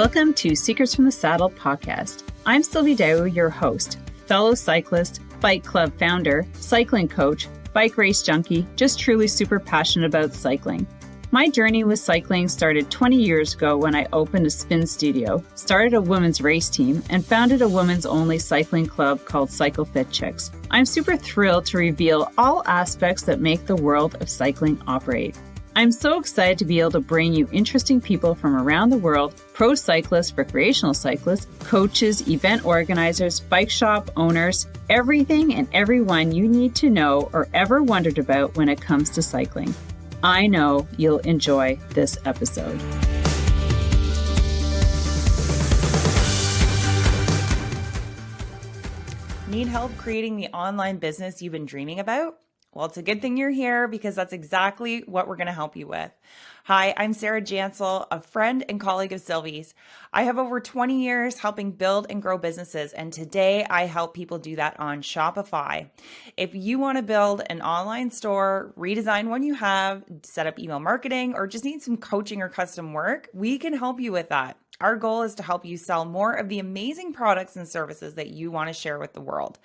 Welcome to Secrets from the Saddle podcast. I'm Sylvie, your host, fellow cyclist, bike club founder, cycling coach, bike race junkie, just truly super passionate about cycling. My journey with cycling started 20 years ago when I opened a spin studio, started a women's race team, and founded a women's only cycling club called Cycle Fit Chicks. I'm super thrilled to reveal all aspects that make the world of cycling operate. I'm so excited to be able to bring you interesting people from around the world, pro cyclists, recreational cyclists, coaches, event organizers, bike shop owners, everything and everyone you need to know or ever wondered about when it comes to cycling. I know you'll enjoy this episode. Need help creating the online business you've been dreaming about? Well, it's a good thing you're here because that's exactly what we're going to help you with. Hi, I'm Sarah Jansel, a friend and colleague of Sylvie's. I have over 20 years helping build and grow businesses, and today I help people do that on Shopify. If you want to build an online store, redesign one you have, set up email marketing, or just need some coaching or custom work, we can help you with that. Our goal is to help you sell more of the amazing products and services that you want to share with the world.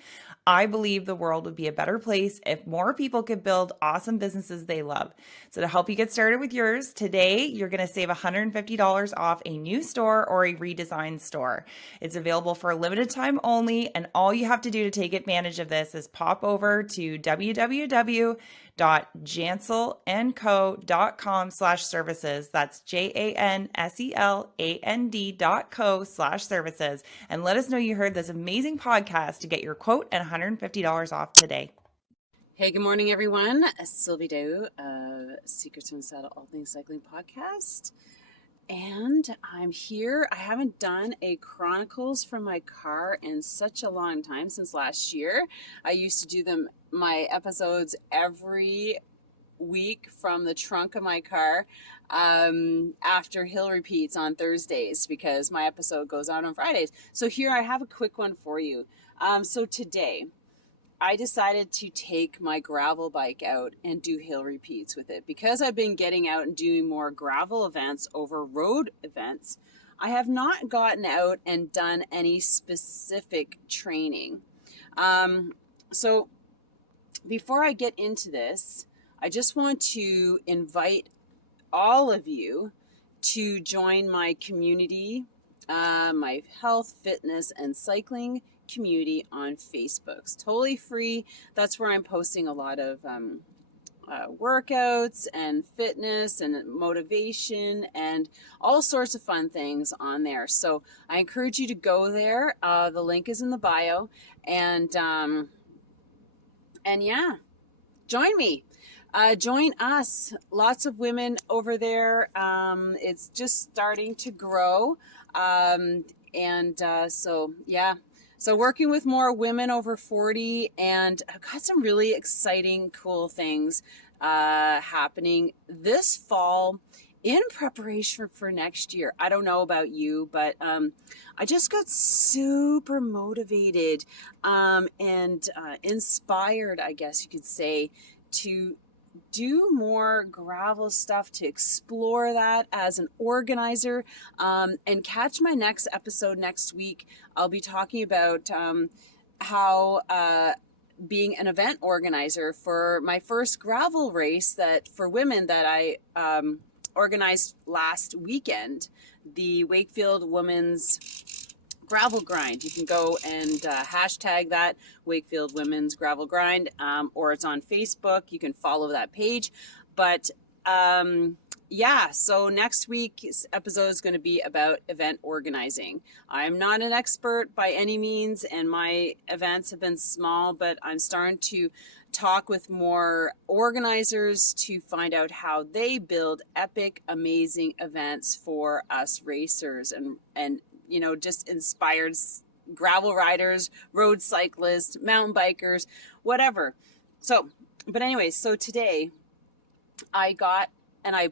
I believe the world would be a better place if more people could build awesome businesses they love. So to help you get started with yours, today you're going to save $150 off a new store or a redesigned store. It's available for a limited time only, and all you have to do to take advantage of this is pop over to www.janselandco.com/services. That's JANSELAND.co/services. And let us know you heard this amazing podcast to get your quote and $150 off today. Hey, good morning, everyone. Sylvie Dow, Secrets from the Saddle, All Things Cycling podcast. And I'm here. I haven't done a Chronicles from my car in such a long time, since last year. I used to do my episodes every week from the trunk of my car after hill repeats on Thursdays, because my episode goes out on Fridays. So here I have a quick one for you. So today I decided to take my gravel bike out and do hill repeats with it, because I've been getting out and doing more gravel events over road events. I have not gotten out and done any specific training. So before I get into this, I just want to invite all of you to join my community, my health, fitness, and cycling community on Facebook. It's totally free. That's where I'm posting a lot of workouts and fitness and motivation and all sorts of fun things on there. So I encourage you to go there. The link is in the bio, and yeah, join me. Join us. Lots of women over there. It's just starting to grow. So yeah. So working with more women over 40, and I've got some really exciting, cool things happening this fall in preparation for next year. I don't know about you, but I just got super motivated and inspired, I guess you could say, to do more gravel stuff, to explore that as an organizer, and catch my next episode next week. I'll be talking about how being an event organizer for my first gravel race that for women that I organized last weekend, the Wakefield Women's Gravel Grind. You can go and hashtag that Wakefield Women's Gravel Grind, or it's on Facebook. You can follow that page. But yeah, so next week's episode is going to be about event organizing. I'm not an expert by any means, and my events have been small, but I'm starting to talk with more organizers to find out how they build epic, amazing events for us racers and you know, just inspired gravel riders, road cyclists, mountain bikers, whatever. So, but anyways, so today I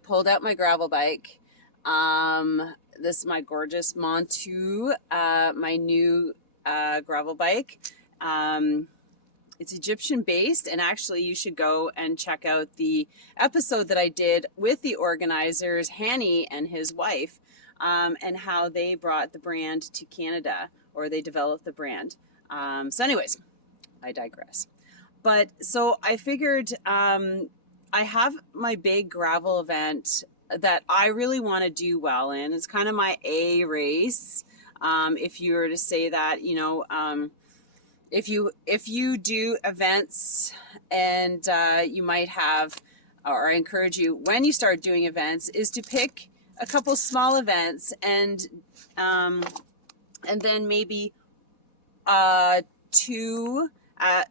pulled out my gravel bike. This is my gorgeous Montu, my new gravel bike. It's Egyptian based, and actually you should go and check out the episode that I did with the organizers, Hanny and his wife. and how they brought the brand to Canada, or they developed the brand. So anyways, I digress. But so I figured I have my big gravel event that I really want to do well in. It's kind of my A race. If you were to say that, if you do events, and you might have, or I encourage you when you start doing events, is to pick a couple small events, um, and then two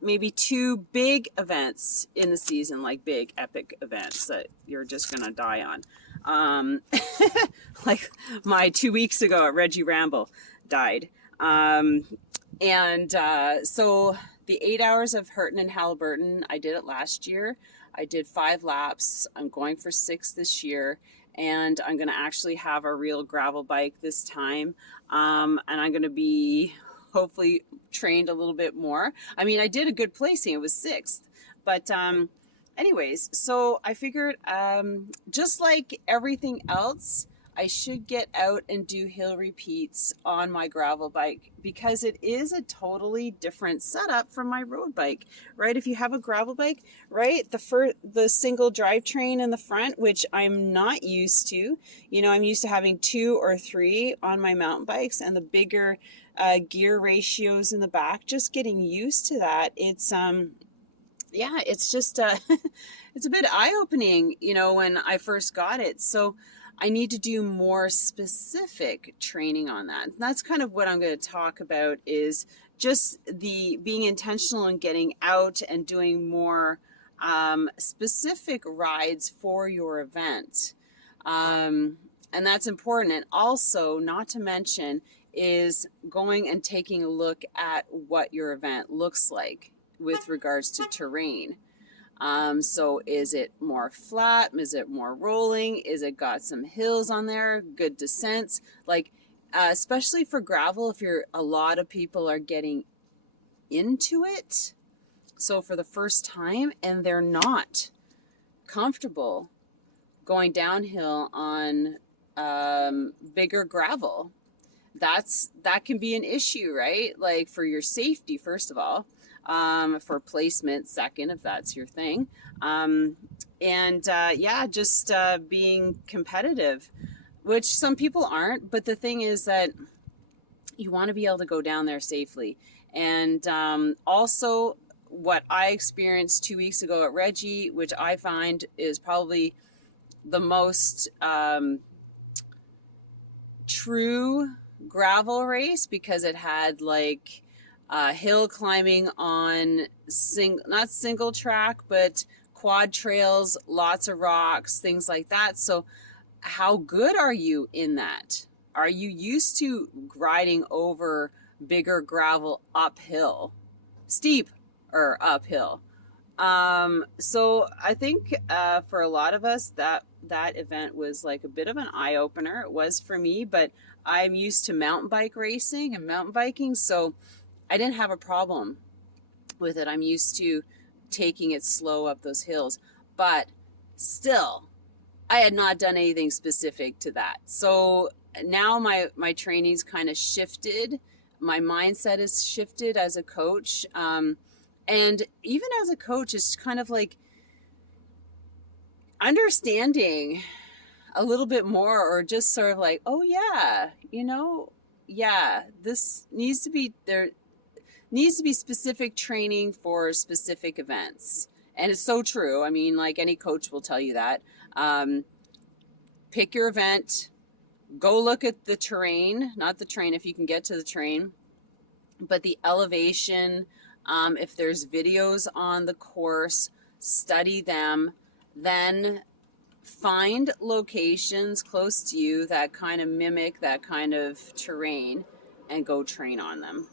maybe two big events in the season, like big epic events that you're just gonna die on. Like my 2 weeks ago at Reggie Ramble died. So the 8 hours of Hurton and Halliburton, I did it last year. I did 5 laps. I'm going for 6 this year, and I'm going to actually have a real gravel bike this time. And I'm going to be hopefully trained a little bit more. I mean, I did a good placing. It was 6th. But anyways, so I figured just like everything else, I should get out and do hill repeats on my gravel bike, because it is a totally different setup from my road bike, right? If you have a gravel bike, right, the single drivetrain in the front, which I'm not used to. I'm used to having 2 or 3 on my mountain bikes, and the bigger gear ratios in the back. Just getting used to that. It's it's just it's a bit eye-opening, when I first got it. So I need to do more specific training on that. And that's kind of what I'm going to talk about, is just the being intentional and getting out and doing more specific rides for your event. And that's important. And also, not to mention, is going and taking a look at what your event looks like with regards to terrain. So is it more flat? Is it more rolling? Is it got some hills on there? Good descents? Like, especially for gravel, if a lot of people are getting into it, so for the first time, and they're not comfortable going downhill on bigger gravel, that can be an issue, right? Like, for your safety, first of all. For placement, second, if that's your thing. Just being competitive, which some people aren't. But the thing is that you want to be able to go down there safely. And also, what I experienced 2 weeks ago at Reggie, which I find is probably the most true gravel race, because it had like hill climbing on not single track, but quad trails, lots of rocks, things like that. So how good are you in that? Are you used to riding over bigger gravel uphill, steep or uphill? So I think for a lot of us, that event was like a bit of an eye-opener. It was for me, but I'm used to mountain bike racing and mountain biking, so I didn't have a problem with it. I'm used to taking it slow up those hills, but still, I had not done anything specific to that. So now my training's kind of shifted. My mindset is shifted as a coach. And even as a coach, it's kind of like understanding a little bit more, or just sort of like, oh yeah, this there needs to be specific training for specific events. And it's so true. I mean, like, any coach will tell you that. Pick your event, go look at the terrain, not the train if you can get to the train, but the elevation. If there's videos on the course, study them, then find locations close to you that kind of mimic that kind of terrain and go train on them.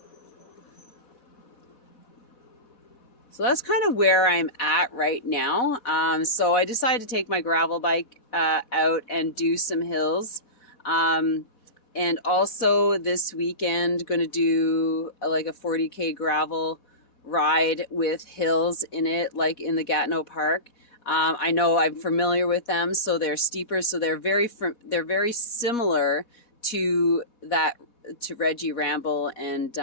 So that's kind of where I'm at right now. So I decided to take my gravel bike out and do some hills. And also this weekend, going to do like a 40K gravel ride with hills in it, like in the Gatineau Park. I know I'm familiar with them, so they're steeper, so they're very similar to that to Reggie Ramble and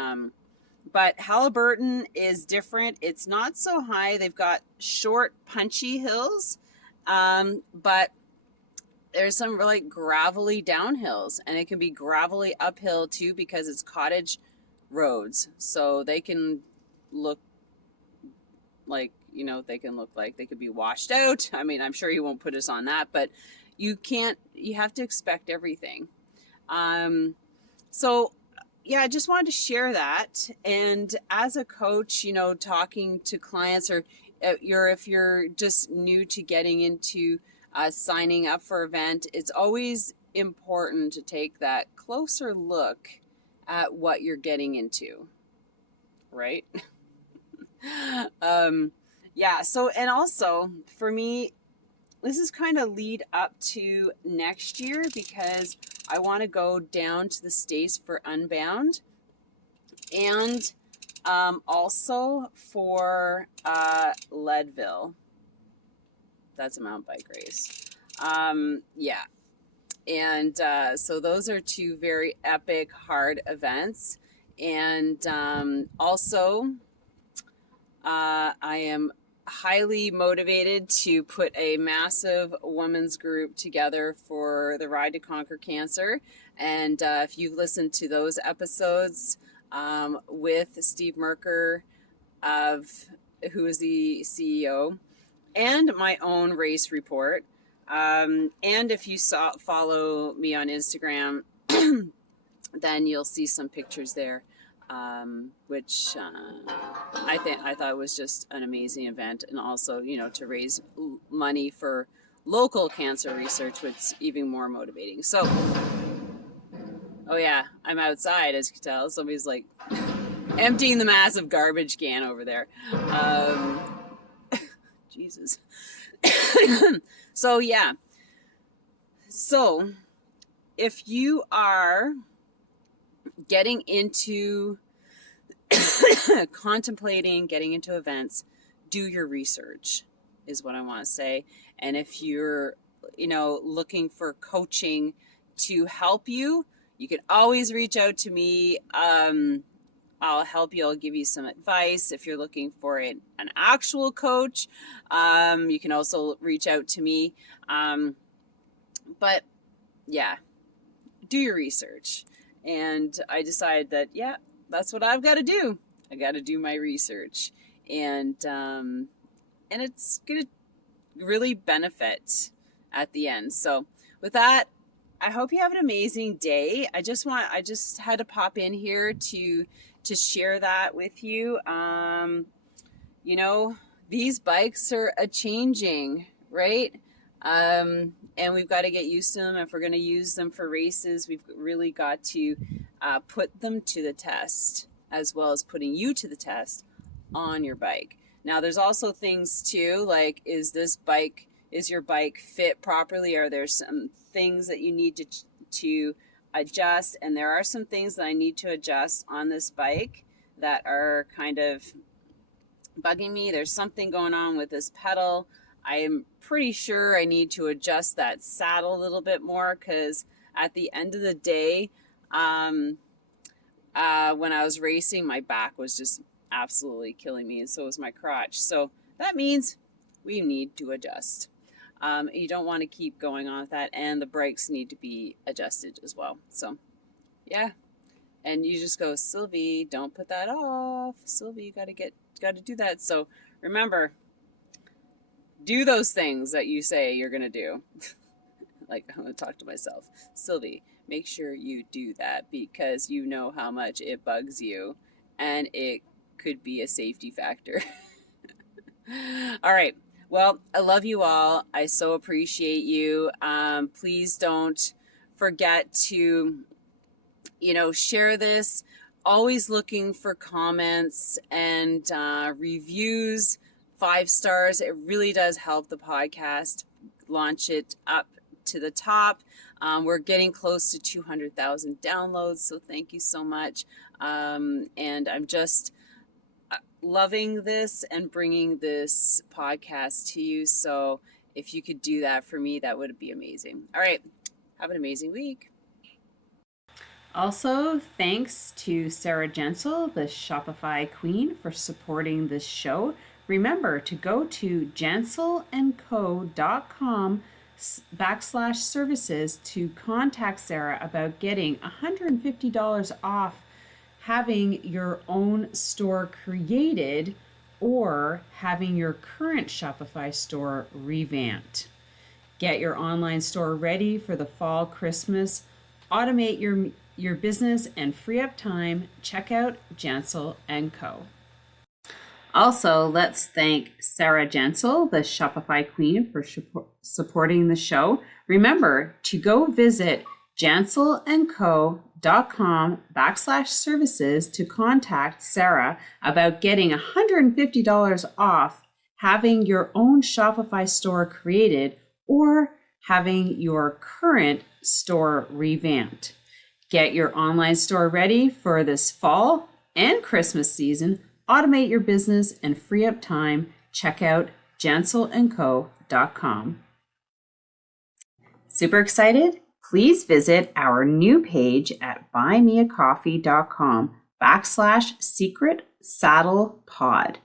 but Halliburton is different. It's not so high. They've got short, punchy hills, but there's some really gravelly downhills, and it can be gravelly uphill too because it's cottage roads, so they can look like they can look like they could be washed out. I mean, I'm sure he won't put us on that, but you have to expect everything. So yeah, I just wanted to share that. And as a coach, talking to clients, or if you're just new to getting into signing up for an event, it's always important to take that closer look at what you're getting into, right? Yeah. So, and also for me, this is kind of lead up to next year because I want to go down to the States for Unbound, and also for Leadville. That's a mountain bike race. Yeah. And so those are two very epic, hard events. And also, I am highly motivated to put a massive women's group together for the Ride to Conquer Cancer. And if you've listened to those episodes with Steve Merker, who is the CEO, and my own race report, and if you follow me on Instagram, then you'll see some pictures there, which I thought was just an amazing event, and also to raise money for local cancer research, which is even more motivating. So, oh yeah, I'm outside, as you can tell. Somebody's like emptying the massive garbage can over there. Jesus. So yeah. So if you are getting into contemplating getting into events, do your research is what I want to say. And if you're looking for coaching to help you, you can always reach out to me. I'll help you. I'll give you some advice. If you're looking for an actual coach, you can also reach out to me. But yeah, do your research. And I decided that, yeah, that's what I've got to do. I got to do my research. And it's going to really benefit at the end. So with that, I hope you have an amazing day. I just had to pop in here to share that with you. These bikes are a changing, right? And we've got to get used to them. If we're going to use them for races, we've really got to put them to the test, as well as putting you to the test on your bike. Now, there's also things too, like, is your bike fit properly? Are there some things that you need to adjust? And there are some things that I need to adjust on this bike that are kind of bugging me. There's something going on with this pedal. I am pretty sure I need to adjust that saddle a little bit more, because at the end of the day, when I was racing, my back was just absolutely killing me, and so was my crotch. So that means we need to adjust. You don't want to keep going on with that, and the brakes need to be adjusted as well. So yeah, and you just go, Sylvie, don't put that off. Sylvie, you got to do that. So remember, do those things that you say you're going to do. Like, I'm going to talk to myself. Sylvie, make sure you do that, because you know how much it bugs you, and it could be a safety factor. All right. Well, I love you all. I so appreciate you. Please don't forget to, share this. Always looking for comments and reviews. 5 stars. It really does help the podcast launch it up to the top. We're getting close to 200,000 downloads, so thank you so much. And I'm just loving this and bringing this podcast to you. So if you could do that for me, that would be amazing. All right. Have an amazing week. Also, thanks to Sarah Gensel, the Shopify queen, for supporting this show. Remember to go to janselandco.com/services to contact Sarah about getting $150 off having your own store created or having your current Shopify store revamped. Get your online store ready for the fall, Christmas, automate your business and free up time. Check out Jansel & Co. Also, let's thank Sarah Gensel, the Shopify queen, for supporting the show. Remember to go visit janselandco.com/services to contact Sarah about getting $150 off having your own Shopify store created or having your current store revamped. Get your online store ready for this fall and Christmas season. Automate your business and free up time. Check out janselandco.com. Super excited? Please visit our new page at buymeacoffee.com/secret saddle pod.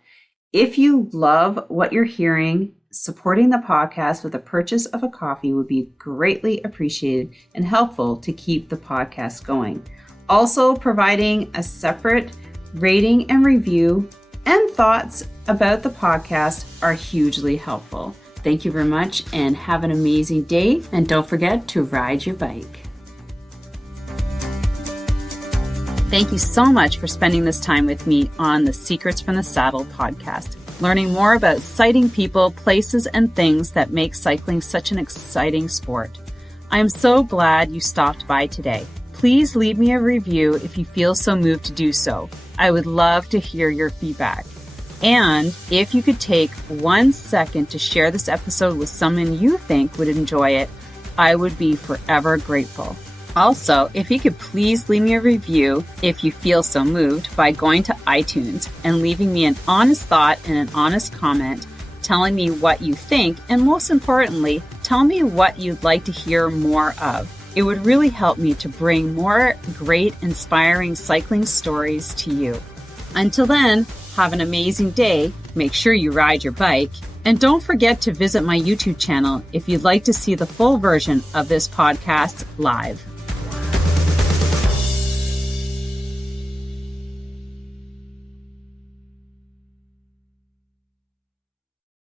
If you love what you're hearing, supporting the podcast with a purchase of a coffee would be greatly appreciated and helpful to keep the podcast going. Also, providing a separate rating and review and thoughts about the podcast are hugely helpful. Thank you very much and have an amazing day. And don't forget to ride your bike. Thank you so much for spending this time with me on the Secrets from the Saddle podcast, learning more about sighting people, places, and things that make cycling such an exciting sport. I am so glad you stopped by today. Please leave me a review if you feel so moved to do so. I would love to hear your feedback. And if you could take 1 second to share this episode with someone you think would enjoy it, I would be forever grateful. Also, if you could please leave me a review if you feel so moved by going to iTunes and leaving me an honest thought and an honest comment, telling me what you think, and most importantly, tell me what you'd like to hear more of. It would really help me to bring more great, inspiring cycling stories to you. Until then, have an amazing day. Make sure you ride your bike. And don't forget to visit my YouTube channel if you'd like to see the full version of this podcast live.